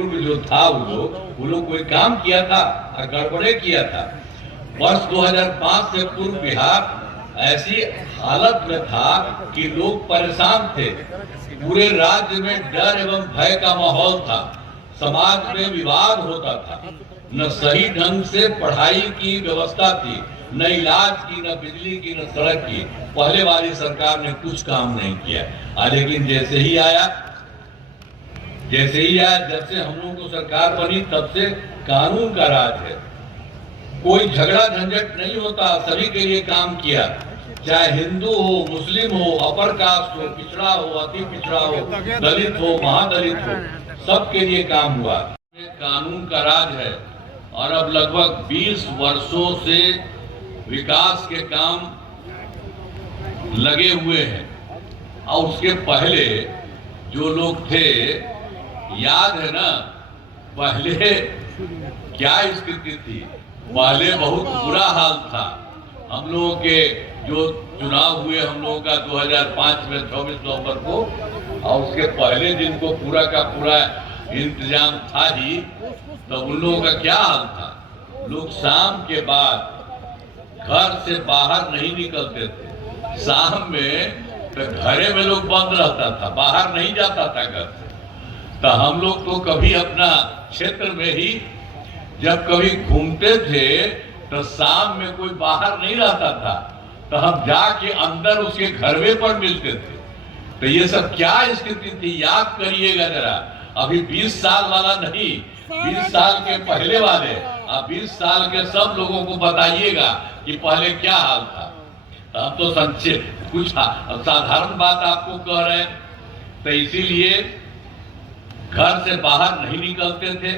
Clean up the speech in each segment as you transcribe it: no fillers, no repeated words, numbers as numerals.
पूर्व जो था वो लोग कोई काम किया था और गड़बड़े किया था। वर्ष 2005 से पूर्व बिहार ऐसी हालत में था कि लोग परेशान थे, पूरे राज्य में डर एवं भय का माहौल था, समाज में विवाद होता था, न सही ढंग से पढ़ाई की व्यवस्था थी, न इलाज की, न बिजली की, न सड़क की। पहले वाली सरकार ने कुछ काम नहीं किया। लेकिन जैसे ही आया, जब से हम लोगों को सरकार बनी तब से कानून का राज है, कोई झगड़ा झंझट नहीं होता, सभी के लिए काम किया, चाहे हिंदू हो, मुस्लिम हो, अपर कास्ट हो, पिछड़ा हो, अति पिछड़ा हो, दलित हो, महादलित हो, सबके लिए काम हुआ। कानून का राज है और अब लगभग 20 वर्षों से विकास के काम लगे हुए हैं। और उसके पहले जो लोग थे, याद है ना, पहले क्या स्थिति थी? पहले बहुत बुरा हाल था। हम लोगों के जो चुनाव हुए हम लोगों का 2005 में 24 नवंबर को, और उसके पहले दिन को पूरा का पूरा इंतजाम था ही, तो उन लोगों का क्या हाल था? लोग शाम के बाद घर से बाहर नहीं निकलते थे। शाम में तो घरे में लोग बंद रहता था, बाहर नहीं जाता था घर से। तो हम लोग तो कभी अपना क्षेत्र में ही जब कभी घूमते थे तो शाम में कोई बाहर नहीं रहता था, तो हम जाके अंदर उसके घरवे पर मिलते थे। तो ये सब क्या स्थिति थी, याद करिएगा जरा। अभी 20 साल वाला नहीं, 20 साल के पहले वाले, अब 20 साल के सब लोगों को बताइएगा कि पहले क्या हाल था। तो हम तो संक्षिप्त कुछ साधारण बात आपको कह रहे हैं। तो इसीलिए घर से बाहर नहीं निकलते थे।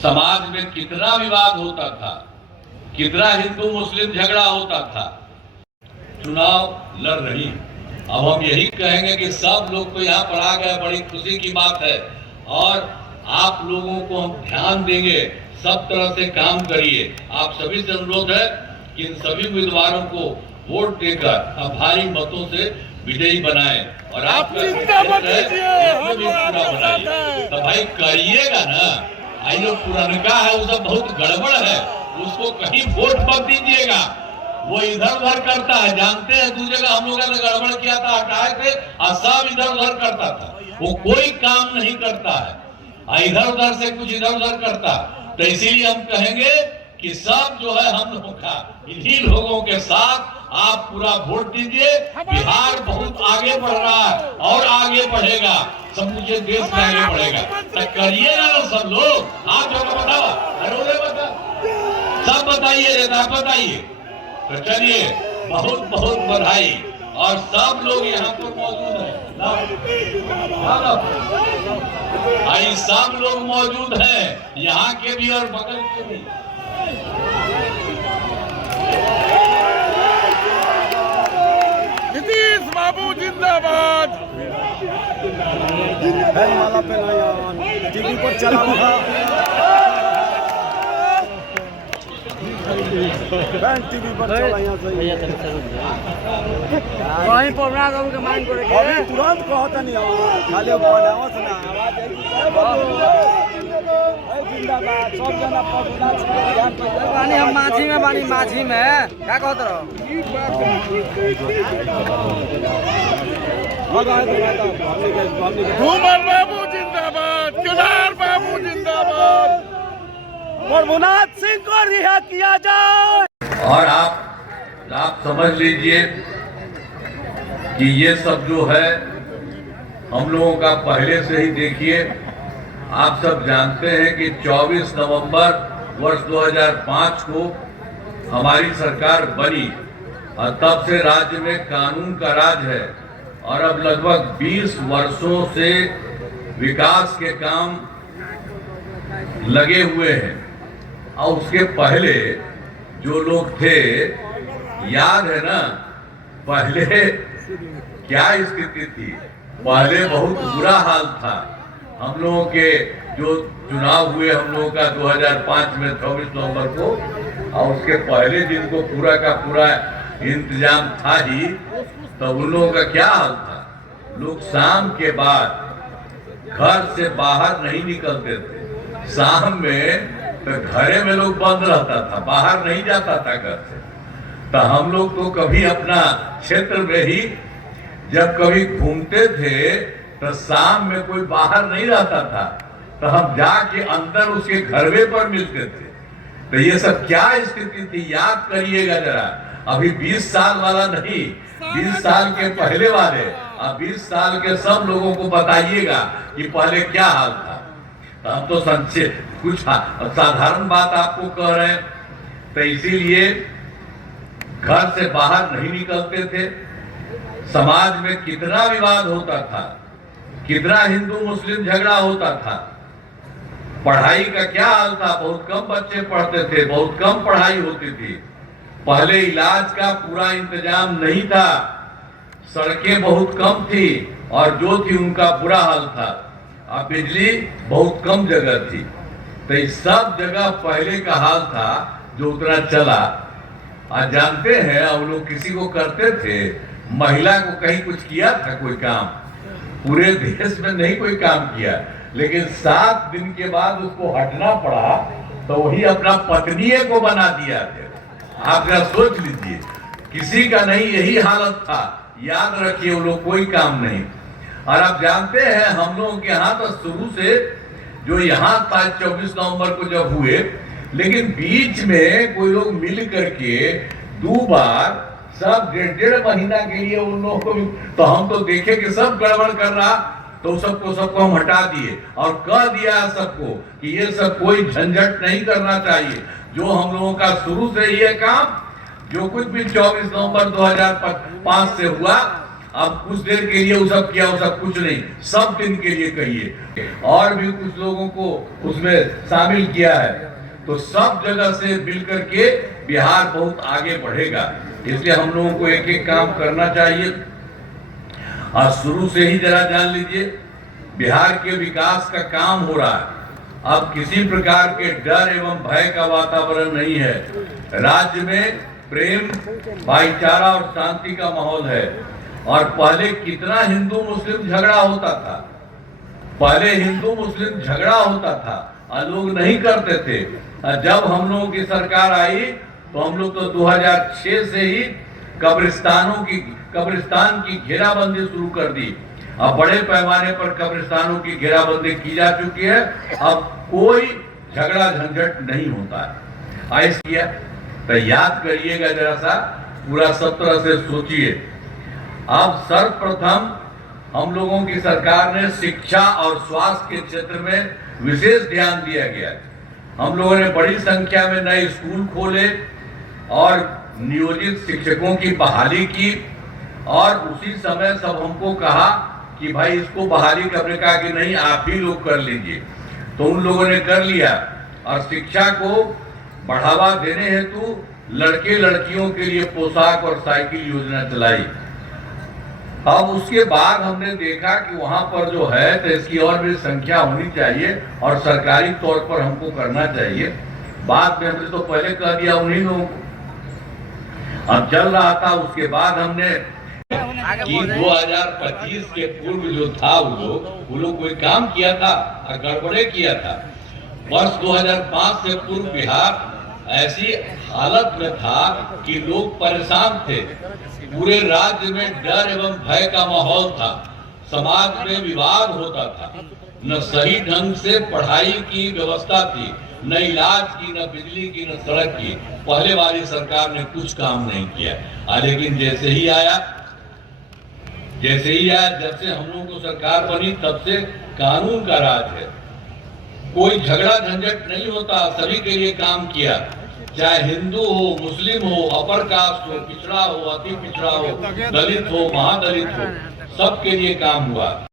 समाज में कितना विवाद होता था, कितना हिंदू मुस्लिम झगड़ा होता था। चुनाव लड़ रही, अब हम यही कहेंगे कि सब लोग तो यहाँ पर आ गए, बड़ी खुशी की बात है। और आप लोगों को हम ध्यान देंगे, सब तरह से काम करिए। आप सभी से अनुरोध है कि इन सभी उम्मीदवारों को वोट देकर भारी मतों से विजयी बनाएं। और आप पूरा बनाइए, तो भाई करिएगा ना। आई जो पुरानका है वो सब बहुत गड़बड़ है, उसको कहीं वोट मत दीजिएगा। वो इधर उधर करता है, जानते हैं। दूसरी जगह हम लोगों ने गड़बड़ किया था, हटाए थे, और सब इधर उधर करता था। वो कोई काम नहीं करता है, इधर उधर से कुछ इधर उधर करता। तो इसीलिए हम कहेंगे कि सब जो है हम लोगों का, इन्हीं लोगों के साथ आप पूरा वोट दीजिए। बिहार बहुत आगे बढ़ रहा है और आगे बढ़ेगा, समूचे देश में आगे बढ़ेगा। तो करिएगा ना सब लोग। आप जो बताओ, अरे बता, सब बताइए, बताइए। तो चलिए, बहुत बहुत बधाई। और सब लोग यहाँ पर मौजूद हैं, आई सब लोग मौजूद हैं, यहाँ के भी और बगल के भी। नीतीश बाबू जिंदाबाद। माला पे टीवी पर चला टीवी पर चला वहीं पर बना के मांग करे अभी तुरंत कहता नहीं खाली बनावत ना जिंदाबाद सब जना बानी हम माझी में क्या कहत रहो। घूमर बाबू जिंदाबाद, केदार बाबू जिंदाबाद। प्रभुनाथ सिंह को रिहा किया जाए। और आप समझ लीजिए कि ये सब जो है हम लोगों का पहले से ही, देखिए आप सब जानते हैं कि 24 नवंबर वर्ष 2005 को हमारी सरकार बनी और तब से राज्य में कानून का राज है। और अब लगभग 20 वर्षों से विकास के काम लगे हुए हैं। और उसके पहले जो लोग थे, याद है ना, पहले क्या स्थिति थी? पहले बहुत बुरा हाल था। हम लोगों के जो चुनाव हुए हम लोगों का 2005 में 24 नवंबर को, और उसके पहले दिन को पूरा का पूरा इंतजाम था ही, तो उन लोगों का क्या हाल था? लोग शाम के बाद घर से बाहर नहीं निकलते थे। शाम में तो घरे में लोग बंद रहता था, बाहर नहीं जाता था घर से। तो हम लोग तो कभी अपना क्षेत्र में ही जब कभी घूमते थे तो शाम में कोई बाहर नहीं रहता था, तो हम जाके अंदर उसके घरवे पर मिलते थे। तो ये सब क्या स्थिति थी, याद करिएगा जरा। अभी 20 साल वाला नहीं, 20 साल के पहले वाले, अब 20 साल के सब लोगों को बताइएगा कि पहले क्या हाल था। तो हम तो संक्षेप कुछ साधारण बात आपको कह रहे हैं। तो इसीलिए घर से बाहर नहीं निकलते थे। समाज में कितना विवाद होता था, कितना हिंदू मुस्लिम झगड़ा होता था। पढ़ाई का क्या हाल था, बहुत कम बच्चे पढ़ते थे, बहुत कम पढ़ाई होती थी। पहले इलाज का पूरा इंतजाम नहीं था, सड़कें बहुत कम थी और जो थी उनका बुरा हाल था। अब बिजली बहुत कम जगह थी। तो इस सब जगह पहले का हाल था जो उतना चला। आज जानते हैं अब लोग किसी को करते थे, महिला को कहीं कुछ किया था कोई काम, पूरे देश में नहीं कोई काम किया। लेकिन 7 दिन के बाद उसको हटना पड़ा तो वही अपना पत्नी को बना दिया थे। आप जरा सोच लीजिए, किसी का नहीं यही हालत था। याद रखिए, वो लोग कोई काम नहीं। और आप जानते हैं हम लोगों के यहाँ तो शुरू से जो यहाँ था 24 नवंबर को जब हुए, लेकिन बीच में कोई लोग मिल करके 2 बार सब 1.5 महीना के लिए उन लोगों को, तो हम तो देखे कि सब गड़बड़ कर रहा, तो सबको हम हटा दिए और कह दिया सबको कि ये सब कोई झंझट नहीं करना चाहिए। जो हम लोगों का शुरू से ये काम, जो कुछ भी 24 नवंबर 2005 से हुआ, अब कुछ देर के लिए वो सब किया, वो सब कुछ नहीं, सब दिन के लिए कहिए। और भी कुछ लोगों को उसमें शामिल किया है। तो सब जगह से मिलकर के बिहार बहुत आगे बढ़ेगा। इसलिए हम लोगों को एक एक काम करना चाहिए। और शुरू से ही जरा जान लीजिए, बिहार के विकास का काम हो रहा है। अब किसी प्रकार के डर एवं भय का वातावरण नहीं है। राज्य में प्रेम, भाईचारा और शांति का माहौल है। और पहले कितना हिंदू मुस्लिम झगड़ा होता था, पहले हिंदू मुस्लिम झगड़ा होता था और लोग नहीं करते थे। जब हम लोगों की सरकार आई तो हम लोग तो 2006 से ही कब्रिस्तान की घेराबंदी शुरू कर दी। अब बड़े पैमाने पर कब्रिस्तानों की घेराबंदी की जा चुकी है। अब कोई झगड़ा झंझट नहीं होता है। ऐसा किया तो याद करिएगा जरा सा, पूरा 17 से सोचिए। अब सर्वप्रथम हम लोगों की सरकार ने शिक्षा और स्वास्थ्य के क्षेत्र में विशेष ध्यान दिया गया। हम लोगों ने बड़ी संख्या में नए स्कूल खोले और नियोजित शिक्षकों की बहाली की। और उसी समय सब हमको कहा कि भाई इसको बहाली करने का कि नहीं, आप ही लोग कर लीजिए। तो उन लोगों ने कर लिया और शिक्षा को बढ़ावा देने हेतु लड़के लड़कियों के लिए पोशाक और साइकिल योजना चलाई। अब उसके बाद हमने देखा कि वहां पर जो है तो इसकी और भी संख्या होनी चाहिए और सरकारी तौर पर हमको करना चाहिए। बाद में हमने तो पहले कह दिया उन्हीं लोगों को, अब चल रहा था। उसके बाद हमने कि 2025 के पूर्व जो था वो लोग कोई काम किया था और गड़बड़े किया था। वर्ष 2005 से पूर्व बिहार ऐसी हालत में था कि लोग परेशान थे। पूरे राज्य में डर एवं भय का माहौल था। समाज में विवाद होता था। न सही ढंग से पढ़ाई की व्यवस्था थी, न इलाज की, न बिजली की, न सड़क की। पहले वाली सरकार ने कुछ काम नहीं किया। लेकिन जैसे ही आया, जब से हम लोगों को सरकार बनी तब से कानून का राज है। कोई झगड़ा झंझट नहीं होता, सभी के लिए काम किया। चाहे हिंदू हो, मुस्लिम हो, अपर कास्ट हो, पिछड़ा हो, अति पिछड़ा हो, दलित हो, महादलित हो, सबके लिए काम हुआ।